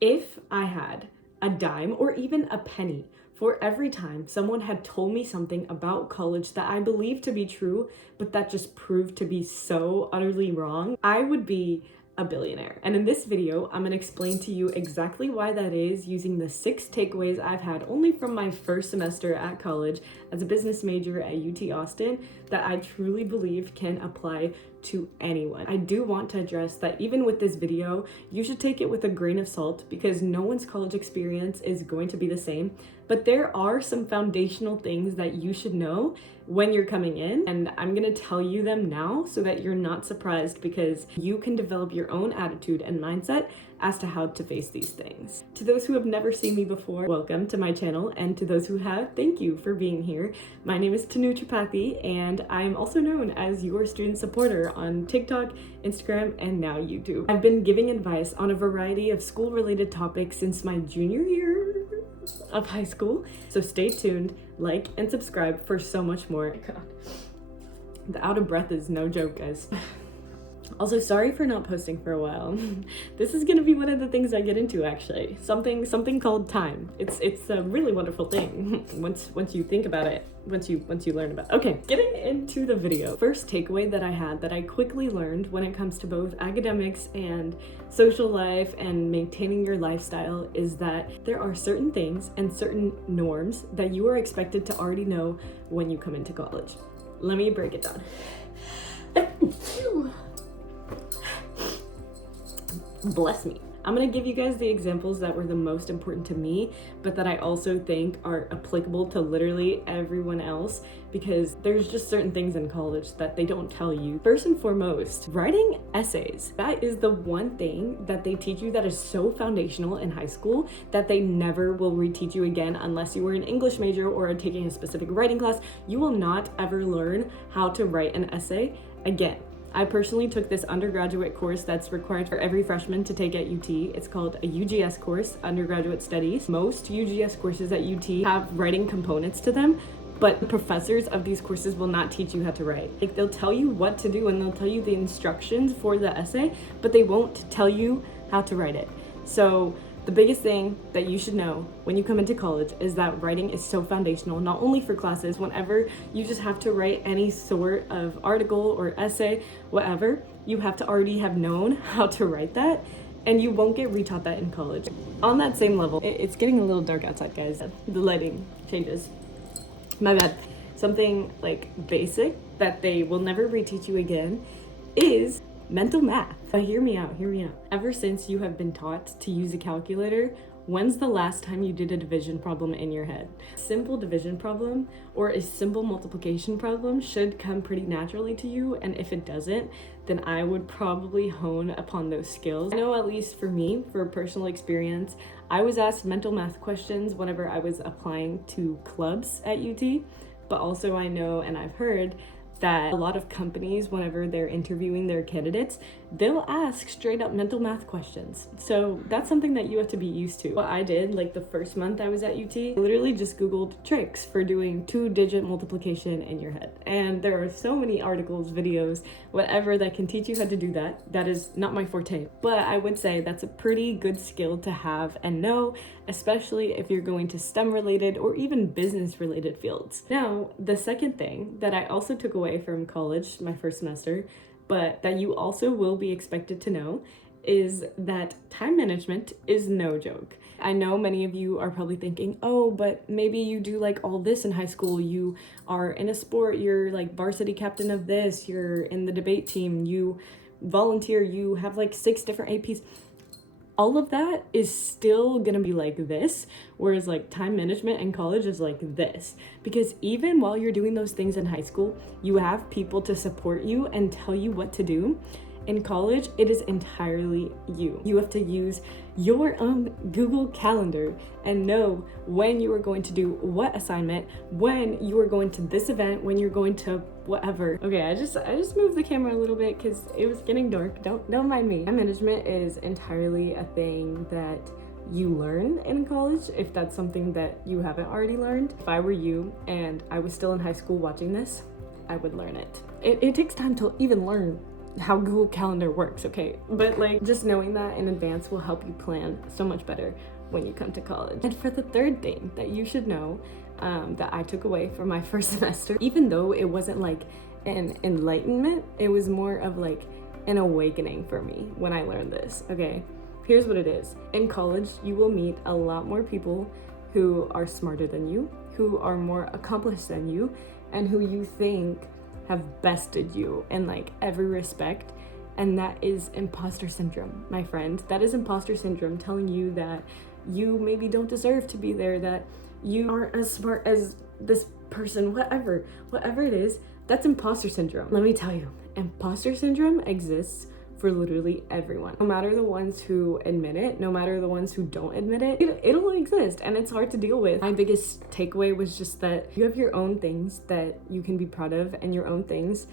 If I had a dime or even a penny for every time someone had told me something about college that I believed to be true, but that just proved to be so utterly wrong, I would be a billionaire. And in this video, I'm gonna explain to you exactly why that is using the 6 takeaways I've had only from my first semester at college as a business major at UT Austin that I truly believe can apply to anyone. I do want to address that even with this video, you should take it with a grain of salt because no one's college experience is going to be the same, but there are some foundational things that you should know when you're coming in, and I'm gonna tell you them now so that you're not surprised because you can develop your own attitude and mindset as to how to face these things. To those who have never seen me before, welcome to my channel, and to those who have, thank you for being here. My name is Tanu Tripathi, and I'm also known as Your Student Supporter on TikTok, Instagram, and now YouTube. I've been giving advice on a variety of school-related topics since my junior year of high school, so stay tuned, like, and subscribe for so much more. God. The out of breath is no joke, guys. Also, sorry for not posting for a while. This is gonna be one of the things I get into, actually. Something called time. It's a really wonderful thing once you think about it, once you learn about it. Okay, getting into the video. First takeaway that I had that I quickly learned when it comes to both academics and social life and maintaining your lifestyle is that there are certain things and certain norms that you are expected to already know when you come into college. Let me break it down. Bless me. I'm gonna give you guys the examples that were the most important to me, but that I also think are applicable to literally everyone else because there's just certain things in college that they don't tell you. First and foremost, writing essays. That is the one thing that they teach you that is so foundational in high school that they never will reteach you again unless you were an English major or are taking a specific writing class. You will not ever learn how to write an essay again. I personally took this undergraduate course that's required for every freshman to take at UT. It's called a UGS course, Undergraduate Studies. Most UGS courses at UT have writing components to them, but the professors of these courses will not teach you how to write. Like, they'll tell you what to do and they'll tell you the instructions for the essay, but they won't tell you how to write it. So the biggest thing that you should know when you come into college is that writing is so foundational, not only for classes, whenever you just have to write any sort of article or essay, whatever, you have to already have known how to write that, and you won't get retaught that in college. On that same level, it's getting a little dark outside, guys. The lighting changes. My bad. Something like basic that they will never reteach you again is mental math. But hear me out. Ever since you have been taught to use a calculator, when's the last time you did a division problem in your head? Simple division problem or a simple multiplication problem should come pretty naturally to you, and if it doesn't, then I would probably hone upon those skills. I know, at least for me, for personal experience, I was asked mental math questions whenever I was applying to clubs at UT, but also I know and I've heard that a lot of companies, whenever they're interviewing their candidates, they'll ask straight up mental math questions. So that's something that you have to be used to. What I did, like the first month I was at UT, I literally just Googled tricks for doing 2-digit multiplication in your head. And there are so many articles, videos, whatever that can teach you how to do that. That is not my forte. But I would say that's a pretty good skill to have and know, especially if you're going to STEM related or even business related fields. Now, the second thing that I also took away from college, my first semester, but that you also will be expected to know is that time management is no joke. I know many of you are probably thinking, oh, but maybe you do like all this in high school. You are in a sport, you're like varsity captain of this, you're in the debate team, you volunteer, you have like 6 different APs. All of that is still gonna be like this, whereas like time management in college is like this. Because even while you're doing those things in high school, you have people to support you and tell you what to do. In college, it is entirely you. You have to use your own Google Calendar and know when you are going to do what assignment, when you are going to this event, when you're going to whatever. Okay, I just moved the camera a little bit because it was getting dark. Don't mind me. Time management is entirely a thing that you learn in college if that's something that you haven't already learned. If I were you and I was still in high school watching this, I would learn it. It takes time to even learn how Google Calendar works, okay? But like, just knowing that in advance will help you plan so much better when you come to college. And for the third thing that you should know, that I took away from my first semester, even though it wasn't like an enlightenment, it was more of like an awakening for me when I learned this, okay? Here's what it is. In college, you will meet a lot more people who are smarter than you, who are more accomplished than you, and who you think have bested you in like every respect. And that is imposter syndrome, my friend. That is imposter syndrome telling you that you maybe don't deserve to be there, that you aren't as smart as this person, whatever it is. That's imposter syndrome. Let me tell you, imposter syndrome exists for literally everyone. No matter the ones who admit it, no matter the ones who don't admit it, it'll exist, and it's hard to deal with. My biggest takeaway was just that you have your own things that you can be proud of and your own things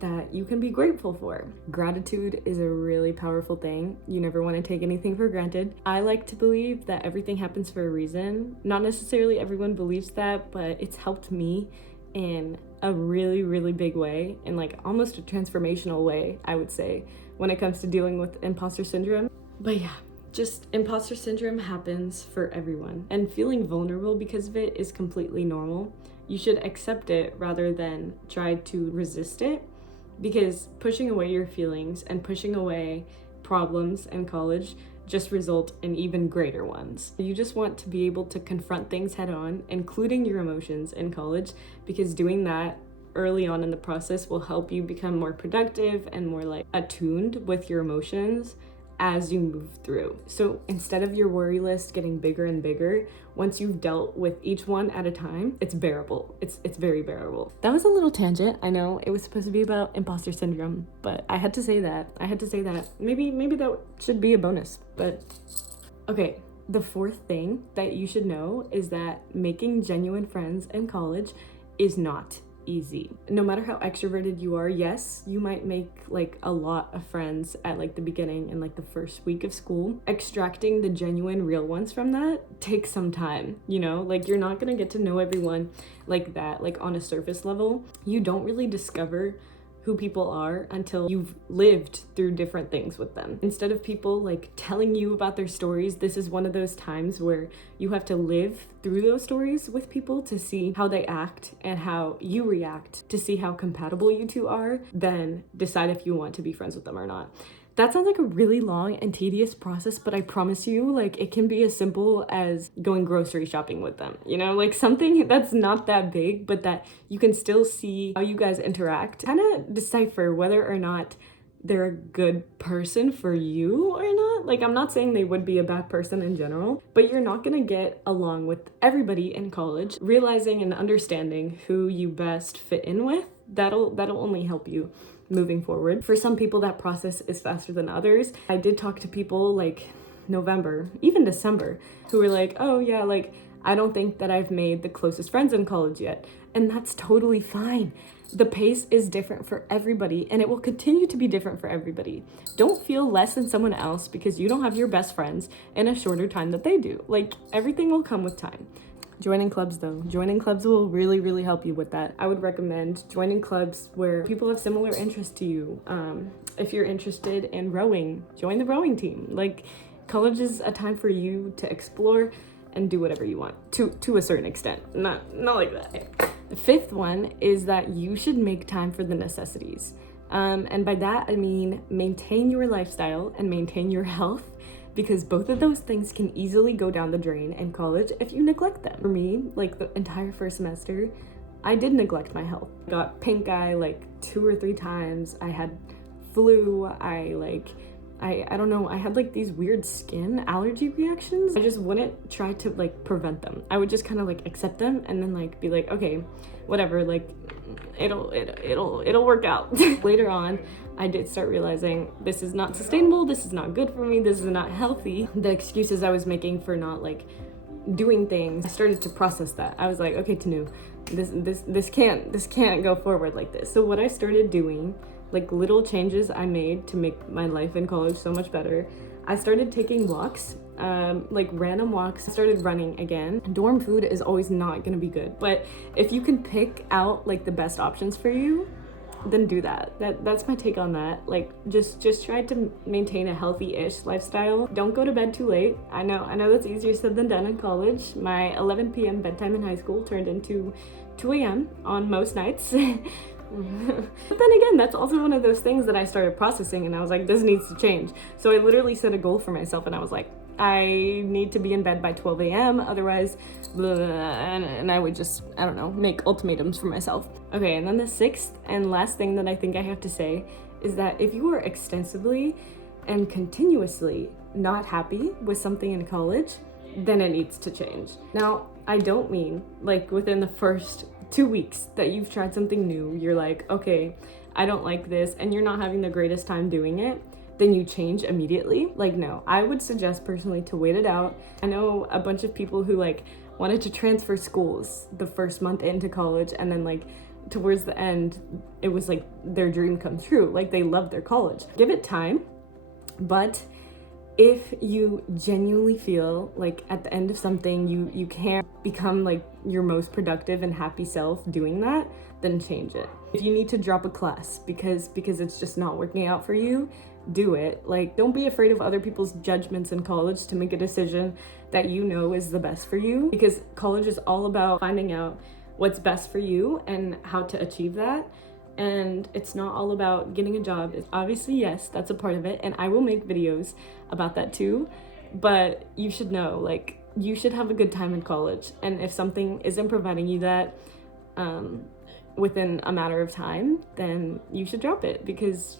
that you can be grateful for. Gratitude is a really powerful thing. You never want to take anything for granted. I like to believe that everything happens for a reason. Not necessarily everyone believes that, but it's helped me in a really, really big way, in like almost a transformational way, I would say, when it comes to dealing with imposter syndrome. But yeah, just imposter syndrome happens for everyone, and feeling vulnerable because of it is completely normal. You should accept it rather than try to resist it, because pushing away your feelings and pushing away problems in college just result in even greater ones. You just want to be able to confront things head on, including your emotions in college, because doing that early on in the process will help you become more productive and more like attuned with your emotions as you move through. So instead of your worry list getting bigger and bigger, once you've dealt with each one at a time, it's bearable. It's very bearable. That was a little tangent. I know it was supposed to be about imposter syndrome, but I had to say that. Maybe that should be a bonus, but okay. The fourth thing that you should know is that making genuine friends in college is not easy. No matter how extroverted you are, yes, you might make like a lot of friends at like the beginning and like the first week of school. Extracting the genuine real ones from that takes some time, you know? Like, you're not gonna get to know everyone like that, like on a surface level. You don't really discover who people are until you've lived through different things with them. Instead of people like telling you about their stories, this is one of those times where you have to live through those stories with people to see how they act and how you react, to see how compatible you two are, then decide if you want to be friends with them or not. That sounds like a really long and tedious process, but I promise you, like, it can be as simple as going grocery shopping with them, you know, like something that's not that big, but that you can still see how you guys interact, kind of decipher whether or not they're a good person for you or not. Like, I'm not saying they would be a bad person in general, but you're not gonna get along with everybody in college. Realizing and understanding who you best fit in with, that'll only help you moving forward. For some people, that process is faster than others. I did talk to people like November, even December, who were like, oh yeah, like, I don't think that I've made the closest friends in college yet. And that's totally fine. The pace is different for everybody, and it will continue to be different for everybody. Don't feel less than someone else because you don't have your best friends in a shorter time that they do. Like, everything will come with time. Joining clubs though. Joining clubs will really, really help you with that. I would recommend joining clubs where people have similar interests to you. If you're interested in rowing, join the rowing team. Like, college is a time for you to explore and do whatever you want to a certain extent. Not like that. The fifth one is that you should make time for the necessities. And by that, I mean maintain your lifestyle and maintain your health, because both of those things can easily go down the drain in college if you neglect them. For me, like the entire first semester, I did neglect my health. I got pink eye like 2 or 3 times. I had flu. I don't know, I had like these weird skin allergy reactions. I just wouldn't try to like prevent them. I would just kind of like accept them and then like be like, okay, whatever, like it'll work out. Later on, I did start realizing this is not sustainable, this is not good for me, this is not healthy. The excuses I was making for not like doing things, I started to process that. I was like, okay, Tanu, this can't go forward like this. So what I started doing, like little changes I made to make my life in college so much better. I started taking walks, like random walks. I started running again. Dorm food is always not gonna be good, but if you can pick out like the best options for you, then do that. That's my take on that. Like, just try to maintain a healthy-ish lifestyle. Don't go to bed too late. I know that's easier said than done in college. My 11 p.m. bedtime in high school turned into 2 a.m. on most nights. But then again, that's also one of those things that I started processing, and I was like, this needs to change. So I literally set a goal for myself, and I was like, I need to be in bed by 12 a.m. otherwise blah, blah, blah, and I would just, I don't know, make ultimatums for myself. Okay, and then the sixth and last thing that I think I have to say is that if you are extensively and continuously not happy with something in college, then it needs to change. Now, I don't mean like within the first 2 weeks that you've tried something new, you're like, okay, I don't like this, and you're not having the greatest time doing it, then you change immediately. Like, no, I would suggest personally to wait it out. I know a bunch of people who like wanted to transfer schools the first month into college, and then like towards the end, it was like their dream come true. Like, they loved their college. Give it time, but if you genuinely feel like at the end of something you can't become like your most productive and happy self doing that, then change it. If you need to drop a class because it's just not working out for you, do it. Like, don't be afraid of other people's judgments in college to make a decision that you know is the best for you, because college is all about finding out what's best for you and how to achieve that. And it's not all about getting a job. It's obviously, yes, that's a part of it, and I will make videos about that too, but you should know, like, you should have a good time in college, and if something isn't providing you that within a matter of time, then you should drop it, because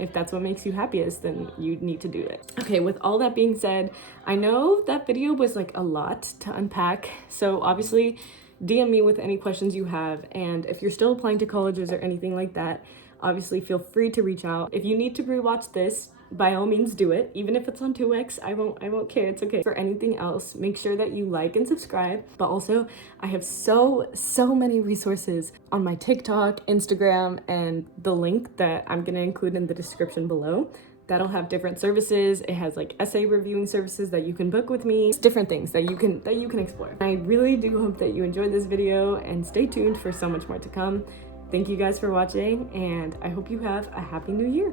if that's what makes you happiest, then you need to do it. Okay, with all that being said, I know that video was like a lot to unpack, so obviously DM me with any questions you have, and if you're still applying to colleges or anything like that, obviously feel free to reach out. If you need to rewatch this, by all means do it, even if it's on 2x. I won't care, it's okay. For anything else, make sure that you like and subscribe. But also, I have so many resources on my TikTok, Instagram, and the link that I'm gonna include in the description below. That'll have different services. It has like essay reviewing services that you can book with me. It's different things that you can explore. I really do hope that you enjoyed this video, and stay tuned for so much more to come. Thank you guys for watching, and I hope you have a happy new year.